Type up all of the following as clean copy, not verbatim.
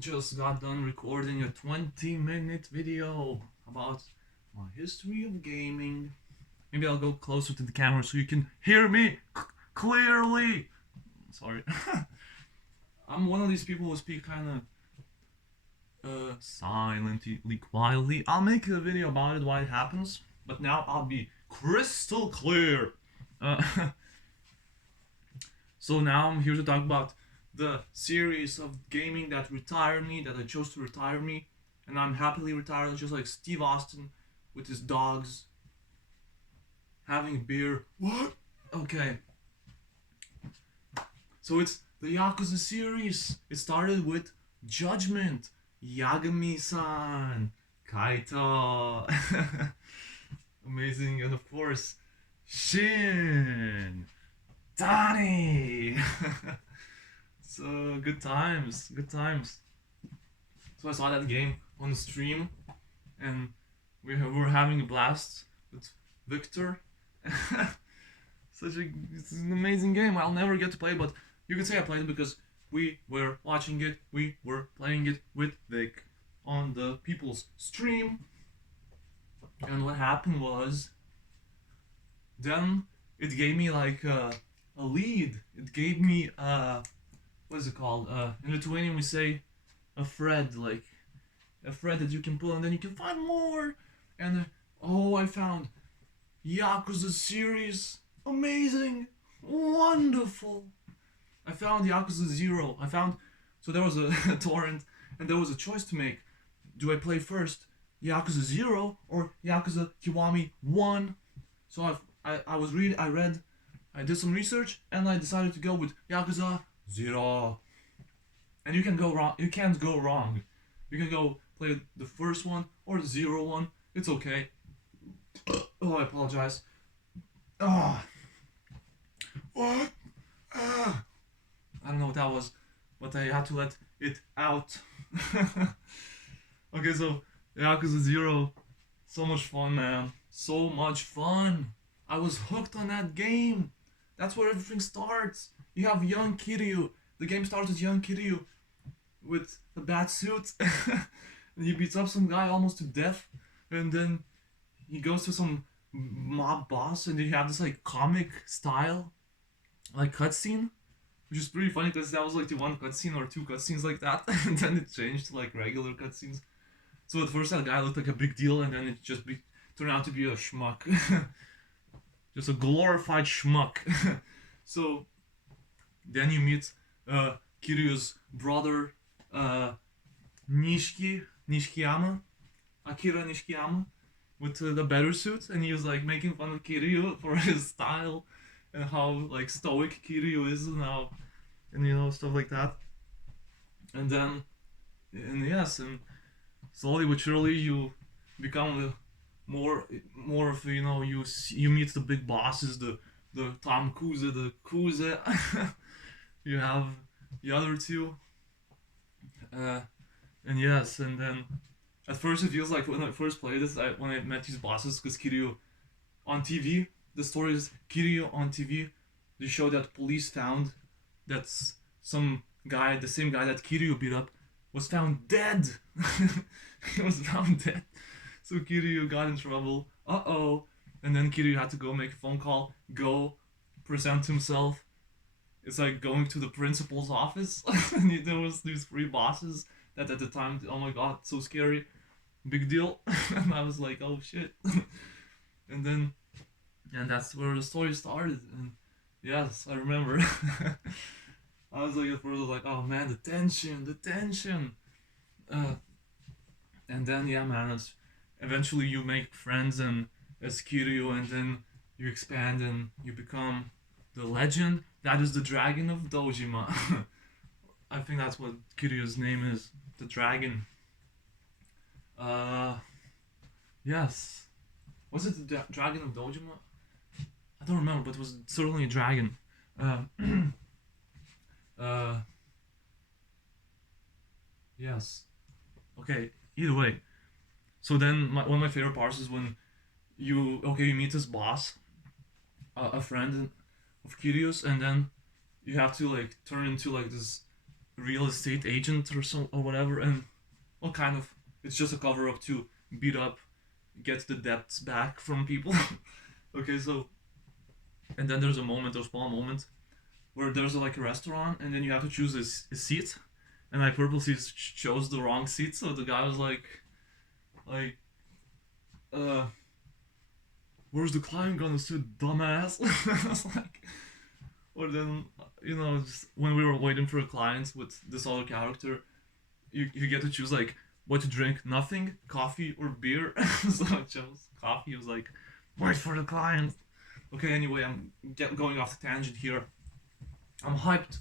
just got done recording a 20-minute video about my history of gaming. Maybe I'll go closer to the camera so you can hear me clearly. Sorry. I'm one of these people who speak kind of silently, quietly. I'll make a video about it, why it happens, but now I'll be crystal clear. Uh, so now I'm here to talk about the series of gaming that retired me, that I chose to retire me, and I'm happily retired, just like Steve Austin with his dogs having a beer. What? Okay. So it's the Yakuza series. It started with Judgment, Yagami-san, Kaito, amazing, and of course, Shin, Donnie. So good times, good times. So I saw that game on the stream, and we're having a blast with Victor. It's an amazing game. I'll never get to play, but you can say I played it because we were watching it, we were playing it with Vic on the people's stream. And what happened was, then it gave me like a lead. It gave me what is it called? In Lithuanian we say a thread, like a thread that you can pull, and then you can find more. And I found Yakuza series, amazing, wonderful. I found Yakuza 0. So there was a torrent, and there was a choice to make. Do I play first Yakuza 0 or Yakuza Kiwami 1? So I did some research, and I decided to go with Yakuza 0. And you can't go wrong. You can go play the first one or the 0 one. It's okay. Oh, I apologize. Ah. What? Ah. I don't know what that was, but I had to let it out. Okay, so Yakuza 0, so much fun, man. So much fun. I was hooked on that game. That's where everything starts. You have young Kiryu. The game starts with young Kiryu with a bat suit. And he beats up some guy almost to death. And then he goes to some mob boss, and you have this like comic style like cutscene, which is pretty funny because that was like the one cutscene or two cutscenes like that, and then it changed to like regular cutscenes. So at first that guy looked like a big deal, and then it just turned out to be a schmuck, just a glorified schmuck. So then you meet Kiryu's brother, Nishikiyama, Akira Nishikiyama, with the better suit, and he was like making fun of Kiryu for his style and how like stoic Kiryu is now, and stuff like that. And then slowly but surely you become more of you meet the big bosses, the Tom Kuze, the Kuze. You have the other two, and then at first it feels like when I first played this, when I met these bosses, because Kiryu on TV, the story is Kiryu on TV. They show that police found that some guy, the same guy that Kiryu beat up, was found dead. He was found dead. So Kiryu got in trouble. And then Kiryu had to go make a phone call, go present himself. It's like going to the principal's office. And there was these three bosses that at the time, oh my god, so scary, big deal. And I was like, oh shit. And that's where the story started. And yes, I remember. I was like, at first, I was like, oh man, the tension. Uh, and then, yeah, man, eventually you make friends and as Kiryu, and then you expand and you become the legend that is the Dragon of Dojima. I think that's what Kiryu's name is, the dragon. Yes. Was it the Dragon of Dojima? I don't remember, but it was certainly a dragon. Uh, yes. Okay. Either way. So then, one of my favorite parts is when you meet this boss, a friend of Kiryu's, and then you have to like turn into like this real estate agent or whatever, and well, kind of, it's just a cover up to beat up, get the debts back from people. Okay, so and then there's a small moment where there's like a restaurant, and then you have to choose a seat, and I purposely chose the wrong seat, so the guy was like, uh, where's the client gonna sit, dumbass? I was like, or then just when we were waiting for a client with this other character, you get to choose like what to drink, nothing, coffee or beer. So I chose coffee. It was like, wait for the client. Okay, anyway, I'm going off the tangent here. I'm hyped.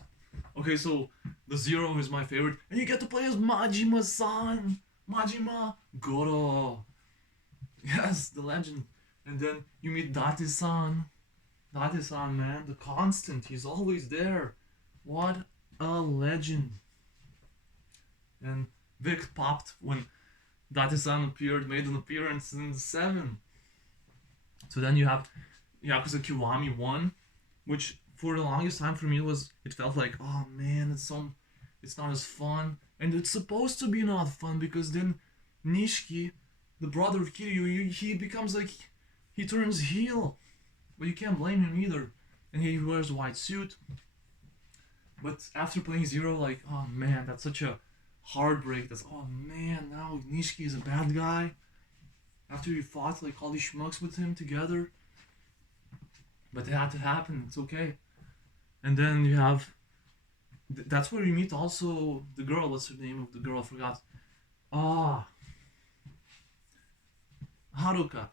Okay, so the Zero is my favorite, and you get to play as Majima-san, Majima Goro. Yes, the legend. And then you meet Date-san. Date-san, man, the constant. He's always there. What a legend. And Vic popped when Date-san made an appearance in 7. So then you have Yakuza Kiwami 1, which for the longest time for me it felt like, oh man, it's not as fun. And it's supposed to be not fun because then Nishiki, the brother of Kiryu, he becomes like, he turns heel. But you can't blame him either. And he wears a white suit. But after playing Zero, like, oh man, that's such a heartbreak. Oh man, now Nishiki is a bad guy. After you fought like all these schmucks with him together. But it had to happen, it's okay. And then you have, that's where you meet also the girl, what's her name of the girl, I forgot. Haruka,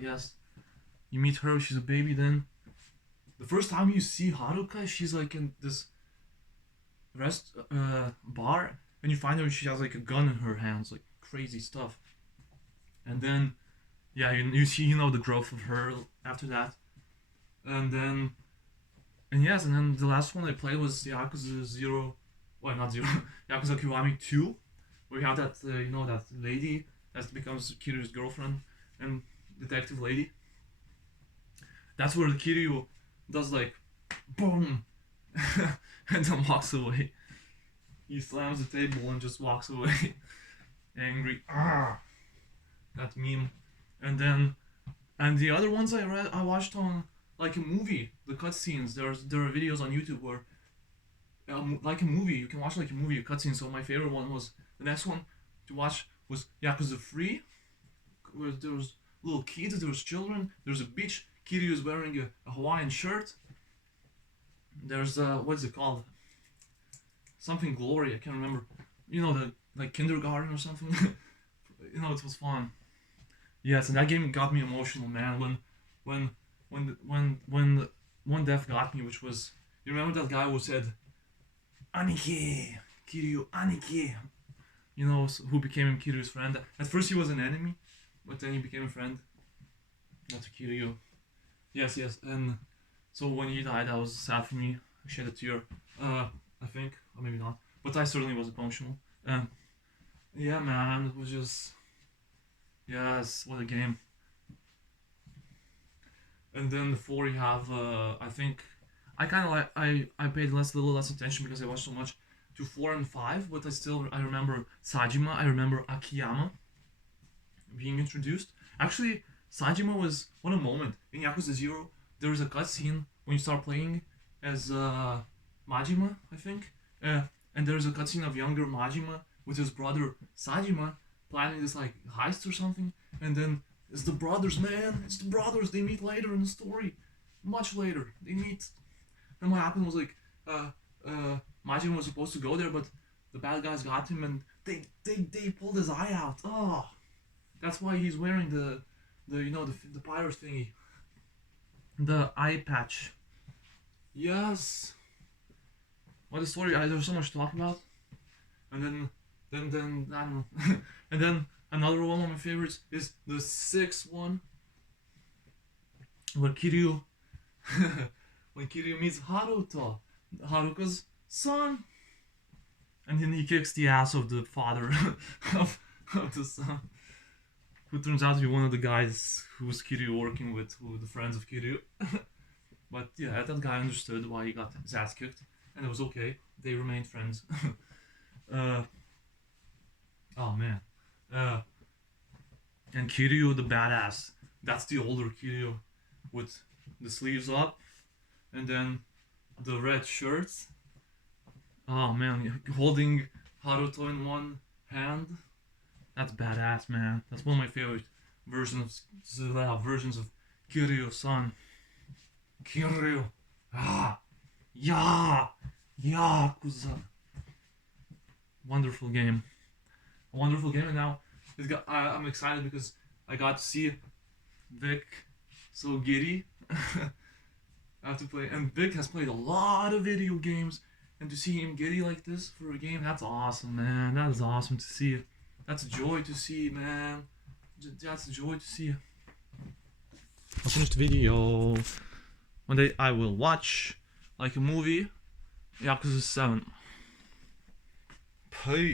yes. You meet her, she's a baby then. The first time you see Haruka, she's like in this bar, and you find her, she has like a gun in her hands, like crazy stuff. And then, yeah, you see, the growth of her after that. And then the last one I played was Yakuza 0, well, not 0, Yakuza Kiwami 2, where you have that, that lady that becomes Kiryu's girlfriend, and detective lady. That's where the Kiryu does like, boom, and then walks away. He slams the table and just walks away, angry. That meme. And the other ones I watched on like a movie, the cutscenes. There are videos on YouTube where, like a movie, you can watch like a movie, a cutscene. So my favorite one was, the next one to watch was Yakuza 3, where there was little kids, there was children, there's a beach, Kiryu is wearing a Hawaiian shirt. There's what is it called? Something Glory, I can't remember. The like kindergarten or something. It was fun. Yes, and that game got me emotional, man. When one death got me, which was, you remember that guy who said, Aniki, Kiryu, Aniki, who became Kiryu's friend. At first he was an enemy, but then he became a friend. That's Kiryu. Yes, and so when he died, that was sad for me. I shed a tear, I think, or maybe not, but I certainly was emotional. Yeah, man, it was just, yes, what a game. And then the 4 you have, I think, I kind of like, I paid little less attention because I watched so much to 4 and 5, but I remember Sajima, I remember Akiyama being introduced. Actually, Sajima was, what a moment. In Yakuza 0, there is a cutscene when you start playing as Majima, I think. And there's a cutscene of younger Majima with his brother Sajima planning this like heist or something. And then it's the brothers, man. It's the brothers. They meet later in the story. Much later. They meet. And what happened was like, Majima was supposed to go there, but the bad guys got him and they pulled his eye out. Oh, that's why he's wearing the pirate thingy. The eye patch. Yes. What a story. There's so much to talk about. And then I don't know. And then another one of my favorites is the 6th one, where Kiryu meets Haruto, Haruka's son, and then he kicks the ass of the father of the son, who turns out to be one of the guys who was Kiryu working with, who were the friends of Kiryu. But yeah, that guy understood why he got his ass kicked. and it was okay. They remained friends. Oh man. And Kiryu the badass. That's the older Kiryu with the sleeves up and then the red shirts. Oh man, holding Haruto in one hand. That's badass, man. That's one of my favorite versions of Kiryu-san. Kiryu. Ah. Yeah. Yakuza. Wonderful game. A wonderful game, and now I'm excited because I got to see Vic so giddy. I have to play, and Vic has played a lot of video games, and to see him giddy like this for a game, that's awesome, man. That is awesome to see. That's a joy to see, man. That's a joy to see. I'll finish the video. One day I will watch, like a movie, Yakuza 7. Peace.